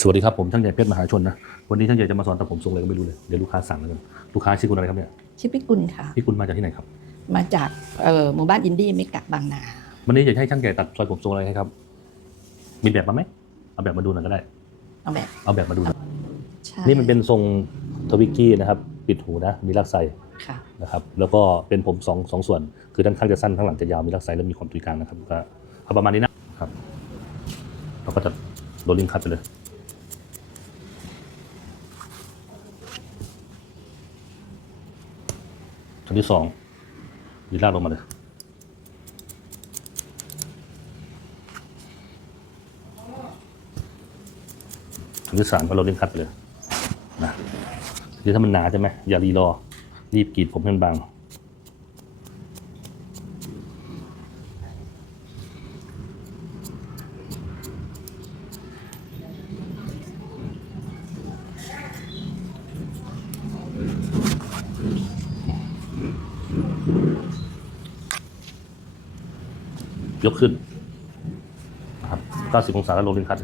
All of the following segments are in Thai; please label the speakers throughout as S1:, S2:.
S1: สวัสดีครับผมช่างใหญ่เพชรมหาชนนะวันนี้ช่างใหญ่จะมาสอนตัดผมทรงอะไรก็ไม่รู้เลยเดี๋ยวลูกค้าสั่งแล้วกันลูกค้าชื่อคุณอะไรครับเนี่ย
S2: ชื่อพิกุลค่ะ
S1: พี่คุณมาจากที่ไหนครับ
S2: มาจากเอ่อหมู่บ้านอินดี้เมกะบางนา
S1: วันนี้อยากให้ช่างใหญ่ตัดซอยผมทรงอะไรให้ครับ มีแบบมาไหมเอาแบบมาดูหน่อยก็ได้
S2: เอาแบบ
S1: เอาแบบมาดูหน่อย
S2: ใช่
S1: นี่มันเป็นทรงทวิกกี้นะครับ ปิดหูนะ มีลักไซ
S2: ค่ะ
S1: นะครับแล้วก็เป็นผมสองสองส่วน คือด้านข้างจะสั้นข้างหลังจะยาวมีลักไซแล้วมีขนตุยกลางนะครับก็เอาประมาณนี้นะครับเราก็จะโรลลิ่งคัตไปเลย ชั้นที่สองดีลากลงมาเลยชั้นที่สามก็เรลลิ่งคัดไปเลยนะคือถ้ามันหนาใช่ไหมอย่ารีรอรีบกรีดผมให้มันบาง ยกขึ้นนะครับ90องศาแล้วลงลิงคัด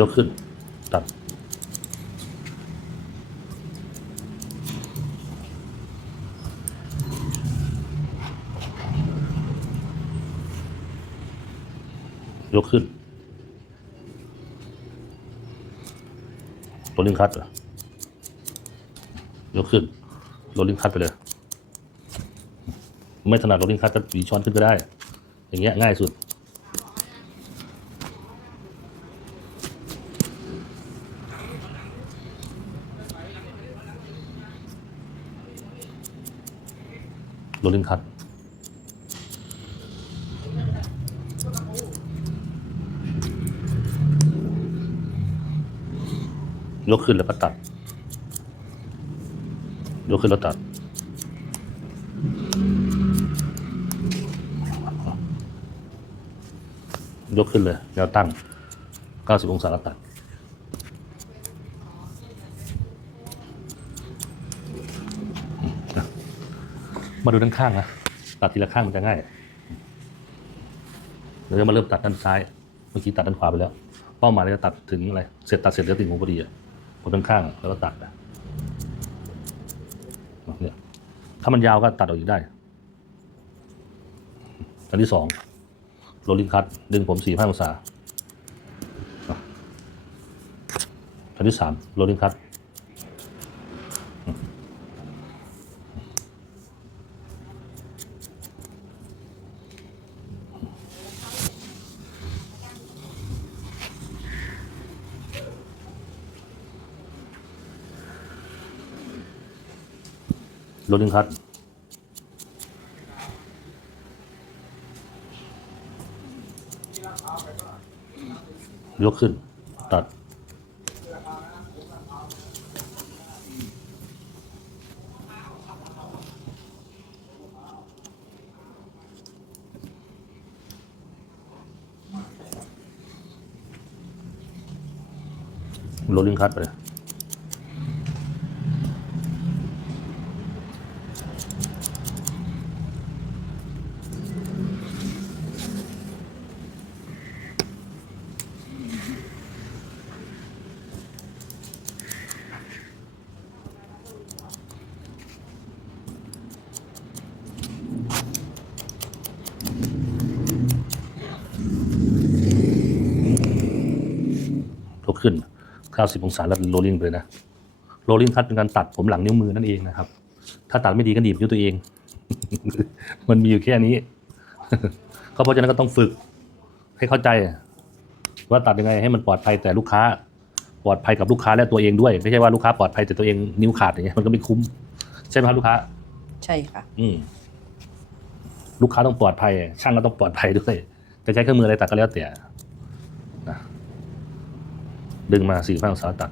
S1: ยกขึ้น ตัด ยกขึ้นโรลลิงคัตเหรอยกขึ้นโรลลิงคัตไปเลย ไม่ถนัดโรลลิงคัตก็หวีช้อนขึ้นก็ได้ อย่างเงี้ยง่ายสุด โรลลิงคัตยกขึ้นแล้วก็ตัด ยกขึ้นแล้วตัด ยกขึ้นเลยแนวตั้ง 90 องศาแล้วตัด มาดูด้านข้างนะ ตัดทีละข้างมันจะง่ายเดี๋ยวจะมาเริ่มตัดด้านซ้าย เมื่อกี้ตัดด้านขวาไปแล้ว เป้าหมายเราจะตัดถึงอะไร เสร็จตัดเสร็จแล้วติ่งหูพอดีอะกดด้านข้างแล้วก็ตัดอะเนี่ยถ้ามันยาวก็ตัดออกอีกได้อันที่สอง โรลลิงคัตดึงผมสี่ห้าองศาอันที่สามโรลลิงคัตโรลลิงคัต ยกขึ้น ตัด โรลลิงคัตไปเลย ขึ้น 90 องศาแล้วโรลลิงไปเลยนะโรลลิงคัตเป็นการตัดผมหลังนิ้วมือนั่นเองนะครับ ถ้าตัดไม่ดีก็หนีบนิ้วตัวเอง มันมีอยู่แค่นี้ก็เพราะฉะนั้นก็ต้องฝึกให้เข้าใจว่าตัดยังไงให้มันปลอดภัยแต่ลูกค้า ปลอดภัยกับลูกค้าและตัวเองด้วย ไม่ใช่ว่าลูกค้าปลอดภัยแต่ตัวเองนิ้วขาดอย่างเงี้ยมันก็ไม่คุ้มใช่ไหมครับลูกค้า
S2: ใช่ค่ะ
S1: อืมลูกค้าต้องปลอดภัย ช่างก็ต้องปลอดภัยด้วยจะใช้เครื่องมืออะไรตัดก็แล้วแต่นะ ดึงมาสี่ห้าองศาตัด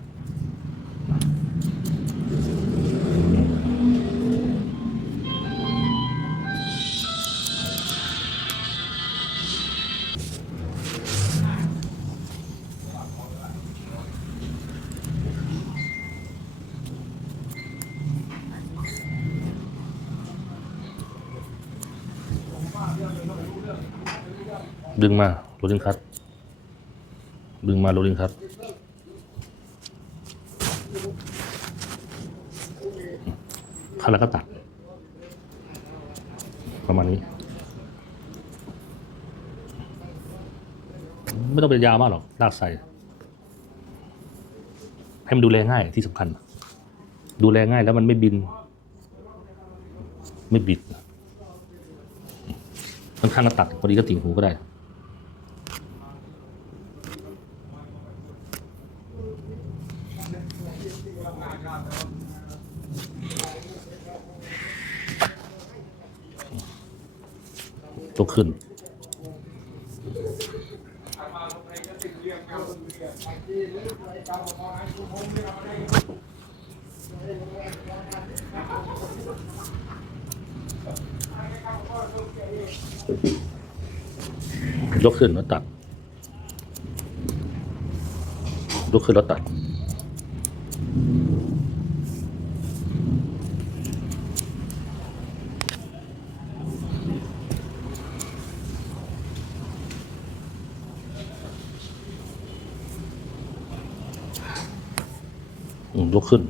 S1: ดึงมาโรลิงคัตดึงมาโรลิงครั บเข้าแล้วก็ตัด ประมาณนี้ ไม่ต้องเป็นยาวมากหรอกลากใส่ให้มันดูแลง่ายที่สำคัญ ดูแลง่ายแล้วมันไม่บิน ไม่บิดค่อนข้างก็ตัดพอดีก็ติ่งหูก็ได้ ยกขึ้น ยกขึ้นแล้วตัด ยกขึ้นแล้วตัด อืมยกขึ้น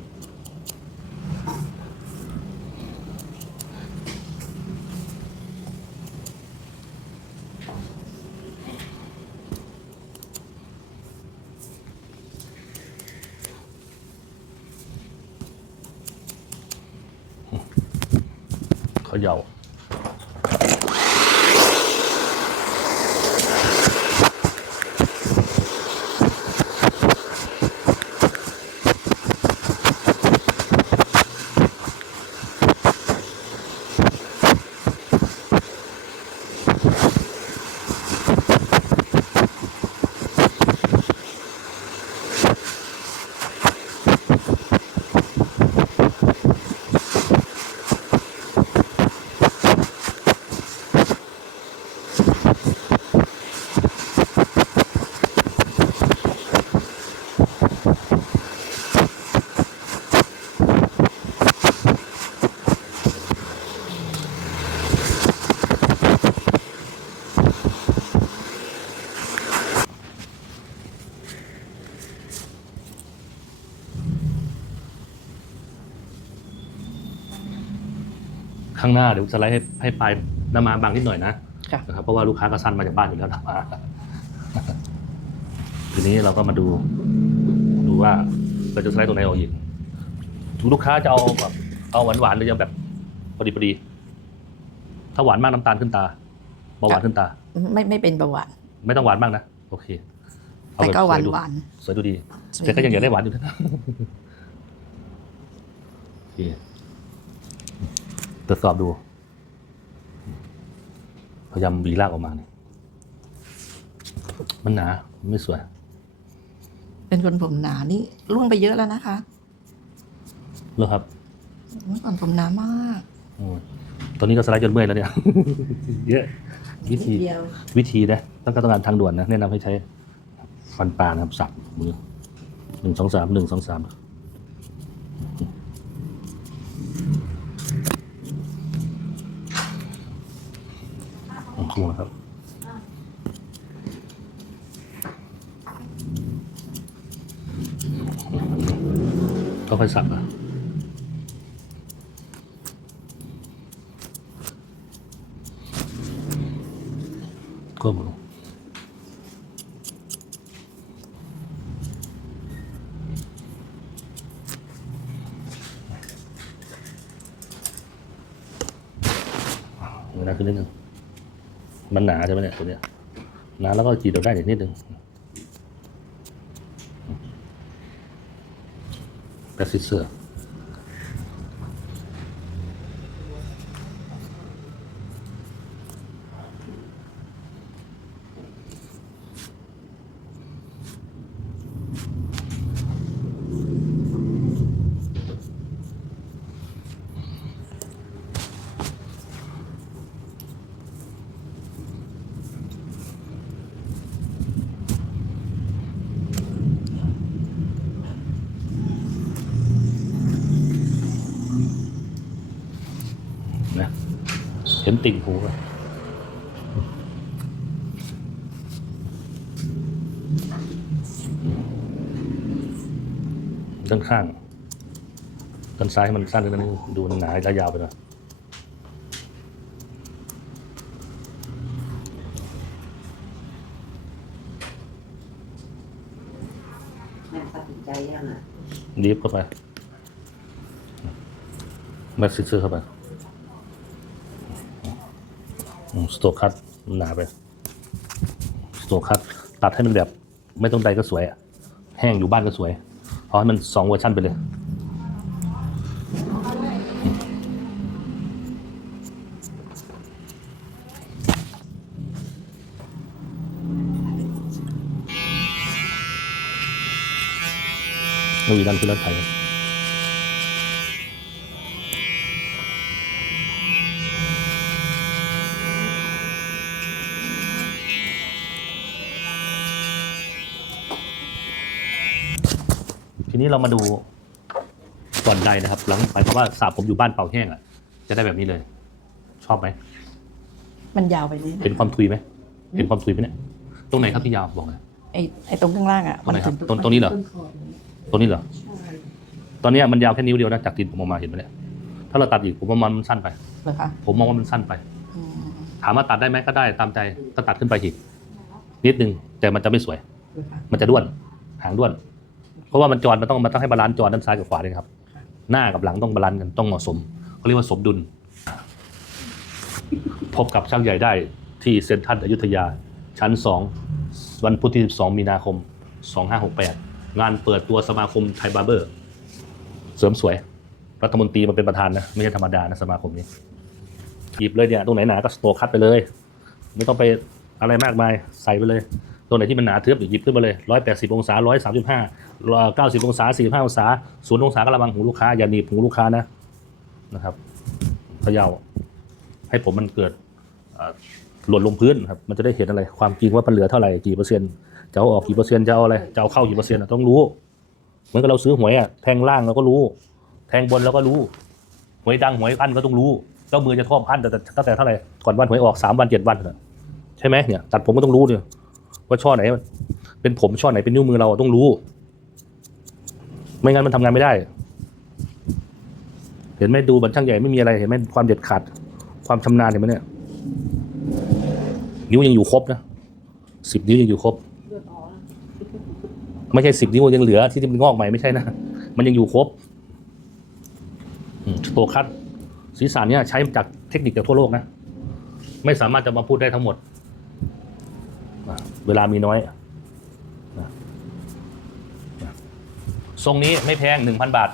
S1: เขย่า ข้างหน้าเดี๋ยวสไลด์ให้ให้ปลายหน้ามาบางนิดหน่อยนะ
S2: ค่ะ
S1: นะครับเพราะว่าลูกค้าก็สั้นมาจากบ้านอยู่แล้วนะมา ทีนี้เราก็มาดู ดูว่าเราจะสไลด์ตรงไหนออกอีกลูกค้าจะเอาแบบเอาหวานหวานๆหรือจะแบบพอดีพอดี ถ้าหวานมากน้ำตาลขึ้นตาเบาหวานขึ้นตา
S2: ไม่ไม่เป็นเบาหวาน
S1: ไม่ต้องหวานมากนะโอเคเอ
S2: แต่
S1: บบ
S2: ก็หวาน
S1: สยดู
S2: หวาน
S1: สวยดูดี
S2: สวย
S1: แต่ก็ยังอยากได้หวานอยู่นะ โอเค ตรวจสอบดู พยายามบีลากออกมาเนี่ยมันหนาไม่สวย
S2: เป็นคนผมหนานี่ร่วงไปเยอะแล้วนะคะ
S1: เหรอครับ
S2: เมื่อก่อนผมหนามาก
S1: โอ้ยตอนนี้ก็สไลด์จนเมื่อยแล้วเนี่ย เยอะ วิธี
S2: นิดเดียว
S1: วิธีนะต้องการต้องการทางด่วนนะแนะนำให้ใช้ฟันปลานะครับสับมือหนึ่งสองสามหนึ่งสองสาม ขอบคุณครับก็ค่อยสับอะก้มลงเวลาขึ้นนิดนึง มันหนาใช่ไหมเนี่ยตัวเนี้ยหนาแล้วก็จีดออกได้อีกนิดนึงแปดสิบเสือนะ เห็นติ่งหูป่ะด้านข้างด้านซ้ายให้มันสั้นด้านนี้ดูหนาๆยาวๆไปหน่อย
S3: แม่ตัดสินใจยังอะ
S1: ดีฟเข้าไปแม็กซิเซอร์เข้าไป สโตคัตหนาไปสโตคัตตัดให้มันแบบ ไม่ต้องใดก็สวยอะแห้งอยู่บ้านก็สวยเอาให้มันสองเวอร์ชันไปเลยนวีดันคือรถไถที นี้เรามาดูก่อนใดนะครับ หลังหมายความว่าสระผมอยู่บ้านเป่าแห้งอะ จะได้แบบนี้เลย ชอบไหม
S2: มันยาวไปเลย
S1: เห็นความทุยไหมเห็นความทุยไหมเนี่ยตรงไหนครับที่ยาวบอกหน่อย
S2: ไอ้ไอ้ตรงข้างล่างอะ
S1: ตรงไหนครับ
S2: ถึ
S1: ตรงตรงนี้เหรอ
S3: ต้นคอเลย
S1: ตรงนี้เหรอ
S3: ใช่
S1: ตอนเนี้ยมันยาวแค่นิ้วเดียวนะจากตีนผมออกมาเห็นไหมเนี่ยถ้าเราตัดอีกผมว่ามันสั้นไป
S2: เหรอคะ
S1: ผมมองว่ามันสั้นไป
S2: อืม
S1: ถามว่าตัดได้ไหมก็ได้ตามใจก็ตัดขึ้นไปอีกนิดนึงแต่มันจะไม่สวย
S2: เหรอคะ
S1: มันจะด้วนหางด้วน เพราะว่ามันจรมันต้องมันต้องให้บาลานซ์จรด้านซ้ายกับขวาเลยครับ หน้ากับหลังต้องบาลานซ์กันต้องเหมาะสมเขาเรียกว่าสมดุล พบกับช่างใหญ่ได้ที่เซ็นทรัลอยุธยา ชั้น 2 วันพุธที่ 12 มีนาคม 2568 งานเปิดตัวสมาคมไทยบาร์เบอร์ เสริมสวย รัฐมนตรีมาเป็นประธานนะ ไม่ใช่ธรรมดานะสมาคมนี้หยิบเลยเนี่ยตรงไหนหนาก็สโตคัตไปเลย ไม่ต้องไปอะไรมากมายใส่ไปเลย ตรงไหนที่มันหนาเทือบหยิบขึ้นมาเลยร้อยแปดสิบองศาร้อยสามสิบห้าเก้าสิบองศาสี่ห้าองศาศูนย์องศาก็ระวังหูลูกค้าอย่าหนีบหูลูกค้านะนะครับเขย่าให้ผมมันเกิดหล่นลงพื้นครับมันจะได้เห็นอะไร ความจริงว่ามันเหลือเท่าไหร่กี่เปอร์เซ็นต์จะเอาออกกี่เปอร์เซ็นต์จะเอาอะไรจะเอาเข้ากี่เปอร์เซ็นต์ต้องรู้เหมือนกับเราซื้อหวยอะแทงล่างเราก็รู้ แทงบนเราก็รู้หวยดังหวยอั้นก็ต้องรู้เจ้ามือจะท่อมอั้นแต่ตั้งแต่เท่าไหร่ก่อนวันหวยออกสามวันเจ็ดวันใช่ไหมเนี่ยตัดผมก็ต้องรู้เนี่ย ว่าช่อไหนมันเป็นผมช่อไหนเป็นนิ้วมือเราต้องรู้ ไม่งั้นมันทำงานไม่ได้ เห็นไหมดูบันช่างใหญ่ไม่มีอะไรเห็นไหมความเด็ดขาด ความชำนาญเห็นไหมเนี่ย นิ้วยังอยู่ครบนะสิบนิ้วยังอยู่ครบ ไม่ใช่สิบนิ้วยังเหลือ ที่มันงอกใหม่ไม่ใช่นะมันยังอยู่ครบโตคัตศีรษะเนี่ยใช้จากเทคนิคจากทั่วโลกนะ ไม่สามารถจะมาพูดได้ทั้งหมด เวลามีน้อยทรงนี้ไม่แพงหนึ่งพันบาท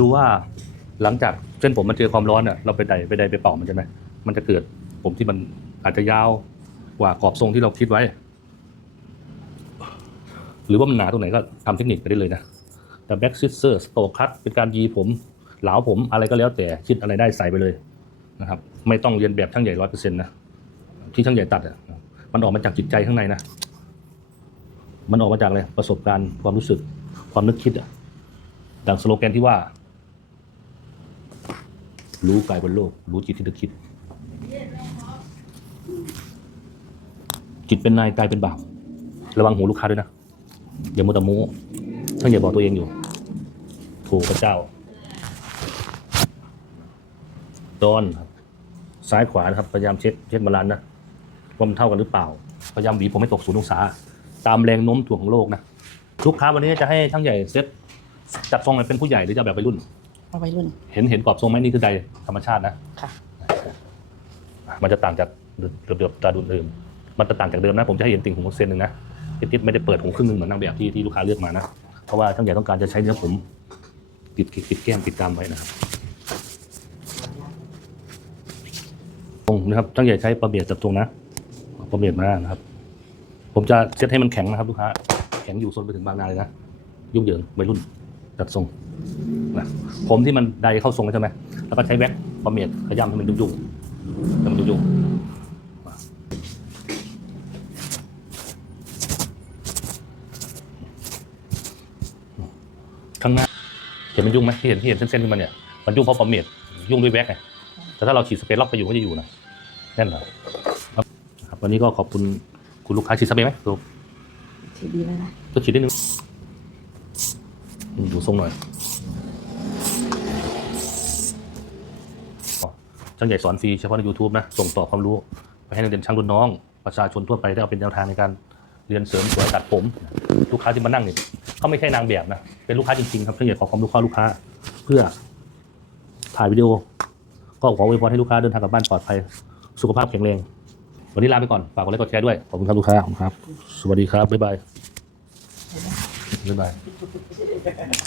S1: ดูว่าหลังจากเส้นผมมันเจอความร้อนอะเราไปใดไปใดไปเป่ามันใช่ไหมมันจะเกิดผมที่มันอาจจะยาวกว่ากรอบทรงที่เราคิดไว้ หรือว่ามันหนาตรงไหนก็ทำเทคนิคไปได้เลยนะแต่แบ็กซิสเซอร์สโตคัตเป็นการยีผมเหลาผมอะไรก็แล้วแต่คิดอะไรได้ใส่ไปเลยนะครับ ไม่ต้องเรียนแบบช่างใหญ่ร้อยเปอร์เซ็นต์นะที่ช่างใหญ่ตัดอะมันออกมาจากจิตใจข้างในนะมันออกมาจากอะไรประสบการณ์ความรู้สึกความนึกคิดอะดังสโลแกนที่ว่า รู้กายบนโลก รู้จิตที่นึกคิด จิตเป็นนายกายเป็นบ่าว ระวังหูลูกค้าด้วยนะ อย่ามัวแต่ม้ท่านอย่าบอกตัวเองอยู่ถูกพระเจ้าดอนครับซ้ายขวานะครับ พยายามเช็คเช็คบาลานซ์นะว่ามันเท่ากันหรือเปล่า พยายามหวีผมไม่ตกศูนย์องศา ตามแรงโน้มถ่วงของโลกนะ ลูกค้าวันนี้จะให้ช่างใหญ่เซ็ตจัดทรงเป็นผู้ใหญ่หรือจะแบบวัยรุ่น
S2: เอาไว้รุ่น
S1: เห็นเห็นกรอบทรงไหมนี่คือใดธรรมชาตินะ
S2: ค่ะ
S1: มันจะต่างจากเดิมเดิมตาดุนเดิมมันจะต่างจากเดิมนะ ผมจะให้เห็นติ่งหูเซนหนึ่งนะติดๆไม่ได้เปิดหูครึ่งหนึงเหมือนนางแบบที่ที่ลูกค้าเลือกมานะ เพราะว่าช่างใหญ่ต้องการจะใช้เนื้อผมติดติดแก้มติดกรามไว้นะครับตรงนะครับช่างใหญ่ใช้ประเบียดจับตรงนะประเบียดมานะครับ ผมจะเซตให้มันแข็งนะครับลูกค้า แข็งอยู่โซนไปถึงบางนาเลยนะยุ่งเหยิงวัยรุ่น จัดทรงนะผมที่มันไดเข้าทรงแล้วใช่ไหมแล้วก็ใช้แว็กปอมเมดขย้ำให้มันยุ่งๆให้มันยุ่งๆข้างหน้าเห็นมันยุ่งไหมที่เห็นที่เห็นเส้นๆขึ้นมาเนี่ยมันยุ่งเพราะปอมเมดยุ่งด้วยแว็กไงแต่ถ้าเราฉีดสเปรย์ล็อกไปอยู่ก็จะอยู่นะแน่นหนาครับวันนี้ก็ขอบคุณคุณลูกค้าฉีดสเปรย์ไหมถูก
S2: ทีดีแล้วนะ
S1: ก็ฉีดนิดนึงอืม ดูทรงหน่อยช่างใหญ่สอนฟรีเฉพาะใน YouTube นะ ส่งต่อความรู้ ไปให้นักเรียนช่างรุ่นน้อง ประชาชนทั่วไปได้เอาเป็นแนวทางในการเรียนเสริมสวยตัดผม ลูกค้าที่มานั่งเนี่ยเขาไม่ใช่นางแบบนะ เป็นลูกค้าจริงๆครับช่างใหญ่ขอความรู้ข้อลูกค้า เพื่อถ่ายวิดีโอ ก็ขออวยพรให้ลูกค้าเดินทางกลับบ้านปลอดภัย สุขภาพแข็งแรง วันนี้ลาไปก่อน ฝากกดไลค์กดแชร์ด้วย ขอบคุณครับลูกค้าครับ สวัสดีครับ บ๊ายบาย บ๊ายบาย Yeah.